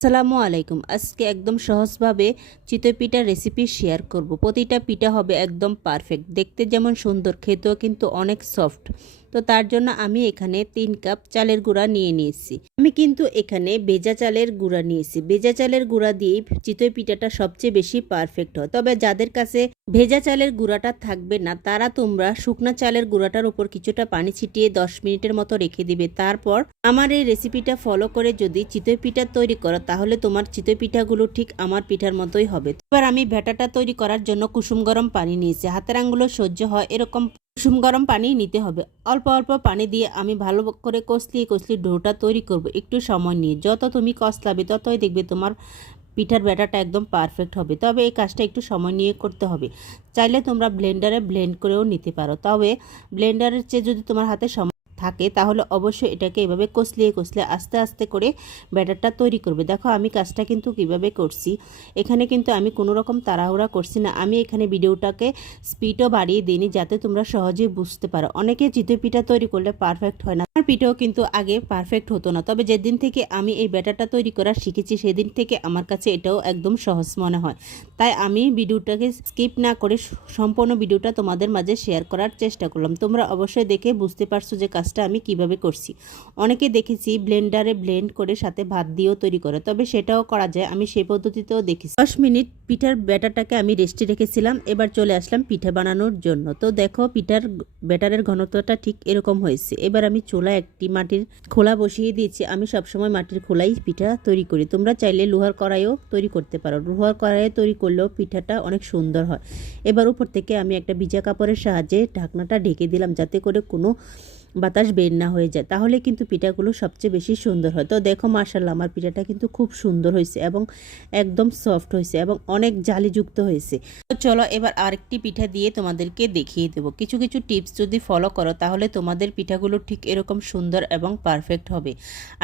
আসসালামু আলাইকুম। আজকে একদম সহজভাবে চিতই পিঠার রেসিপি শেয়ার করব। প্রতিটা পিঠা হবে একদম পারফেক্ট দেখতে যেমন সুন্দর, খেতেও কিন্তু অনেক সফট তো তার জন্য আমি এখানে তিন কাপ চালের গুঁড়া নিয়ে নিয়েছি। আমি কিন্তু এখানে ভেজা চালের গুঁড়া নিয়েছি। ভেজা চালের গুঁড়া দিয়েই চিতই পিঠাটা সবচেয়ে বেশি পারফেক্ট হয়। তবে যাদের কাছে ভেজা চালের গুঁড়াটা থাকবে না, তারা তোমরা শুকনা চালের গুঁড়াটার উপর কিছুটা পানি ছিটিয়ে দশ মিনিটের মতো রেখে দিবে। তারপর আমার এই রেসিপিটা ফলো করে যদি চিতই পিঠা তৈরি করো, তাহলে তোমার চিতই পিঠাগুলো ঠিক আমার পিঠার মতোই হবে। এবার আমি ভেটাটা তৈরি করার জন্য কুসুম গরম পানি নিয়েছি। হাতের আঙ্গুলো সহ্য হয় এরকম কুসুম গরম পানি নিতে হবে। অল্প অল্প পানি দিয়ে আমি ভালো করে কষলিয়ে কষলিয়ে ডোটা তৈরি করব। একটু সময় নিয়ে। যত তুমি কষলাবে, ততই দেখবে তোমার পিঠার ব্যাটাটা একদম পারফেক্ট হবে। তবে এই কাজটা একটু সময় নিয়ে করতে হবে। চাইলে তোমরা ব্লেন্ডারে ব্লেন্ড করেও নিতে পারো। তবে ব্লেন্ডারের চেয়ে যদি তোমার হাতে সময় থাকে, তাহলে অবশ্যই এটাকে এভাবে কষলিয়ে কষলে আস্তে আস্তে করে ব্যাটারটা তৈরি করবে। দেখো, আমি কাজটা কিন্তু কীভাবে করছি? এখানে কিন্তু আমি কোনো রকম তাড়াহুড়া করছি না। আমি এখানে ভিডিওটাকে স্পিডও বাড়িয়ে দিইনি, যাতে তোমরা সহজেই বুঝতে পারো। অনেকে চিতই পিঠা তৈরি করলে পারফেক্ট হয় না। আমার পিঠাও কিন্তু আগে পারফেক্ট হতো না, তবে যেদিন থেকে আমি এই ব্যাটারটা তৈরি করা শিখেছি, সেদিন থেকে আমার কাছে এটাও একদম সহজ মনে হয়। তাই আমি ভিডিওটাকে স্কিপ না করে সম্পূর্ণ ভিডিওটা তোমাদের মাঝে শেয়ার করার চেষ্টা করলাম। তোমরা অবশ্যই দেখে বুঝতে পারছ যে কাজটা আমি কীভাবে করছি। অনেকে দেখেছি ব্লেন্ডারে ব্লেন্ড করে সাথে ভাত দিয়েও তৈরি করে, তবে সেটাও করা যায়। আমি সেই পদ্ধতিতেও দেখেছি। দশ মিনিট পিঠার ব্যাটারটাকে আমি রেস্টে রেখেছিলাম, এবার চলে আসলাম পিঠা বানানোর জন্য। তো দেখো, পিঠার ব্যাটারের ঘনত্বটা ঠিক এরকম হয়েছে। এবার আমি চোলা একটি মাটির খোলা বসিয়ে দিয়েছি। আমি সবসময় মাটির খোলাই পিঠা তৈরি করি। তোমরা চাইলে লোহার কড়াইও তৈরি করতে পারো। লোহার কড়াইয়ে তৈরি করলেও পিঠাটা অনেক সুন্দর হয়। এবার উপর থেকে আমি একটা ভিজা কাপড়ের সাহায্যে ঢাকনাটা ঢেকে দিলাম, যাতে করে কোনো বাতাস বের না হয়ে যায়, তাহলে কিন্তু পিঠাগুলো সবচেয়ে বেশি সুন্দর হয়। তো দেখো মার্শাল্লাহ আমার পিঠাটা কিন্তু খুব সুন্দর হয়েছে এবং একদম সফট হয়েছে এবং অনেক জালিযুক্ত হয়েছে। তো চলো এবার আরেকটি পিঠা দিয়ে তোমাদেরকে দেখিয়ে দেবো। কিছু কিছু টিপস যদি ফলো করো, তাহলে তোমাদের পিঠাগুলো ঠিক এরকম সুন্দর এবং পারফেক্ট হবে।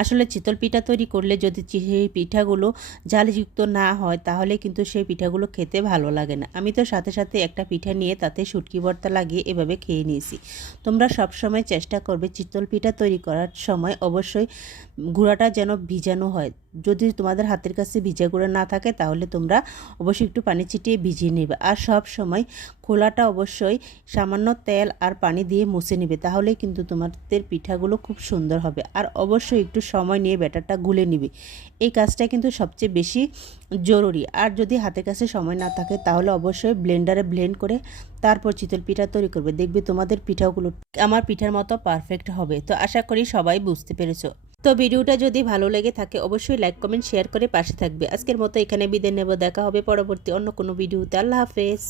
আসলে চিতল পিঠা তৈরি করলে যদি সেই পিঠাগুলো জালিযুক্ত না হয়, তাহলে কিন্তু সেই পিঠাগুলো খেতে ভালো লাগে না। আমি তো সাথে সাথে একটা পিঠা নিয়ে তাতে শুটকি ভর্তা লাগিয়ে এভাবে খেয়ে নিয়েছি। তোমরা সবসময় চেষ্টা করবে চিতল পিঠা তৈরি করার সময় অবশ্যই গুঁড়াটা যেন ভিজানো হয়। যদি তোমাদের হাতের কাছে ভিজা গুঁড়া না থাকে, তাহলে তোমরা অবশ্যই একটু পানি ছিটিয়ে ভিজিয়ে নেবে। আর সব সময় খোলাটা অবশ্যই সামান্য তেল আর পানি দিয়ে মুছে নেবে তাহলে কিন্তু তোমাদের পিঠাগুলো খুব সুন্দর হবে। আর অবশ্যই একটু সময় নিয়ে ব্যাটারটা গুলে নিবে। এই কাজটা কিন্তু সবচেয়ে বেশি জরুরি। আর যদি হাতের কাছে সময় না থাকে, তাহলে অবশ্যই ব্লেন্ডারে ব্লেন্ড করে তারপর চিতল পিঠা তৈরি করবে। দেখবে তোমাদের পিঠাগুলো, আমার পিঠার মতো পারফেক্ট হবে। তো আশা করি সবাই বুঝতে পেরেছ। তো ভিডিওটা যদি ভালো লেগে থাকে, অবশ্যই লাইক কমেন্ট শেয়ার করে পাশে থাকবে। আজকের মতো এখানে বিদায় নেব। দেখা হবে পরবর্তী অন্য কোনো ভিডিওতে। আল্লাহ হাফেজ।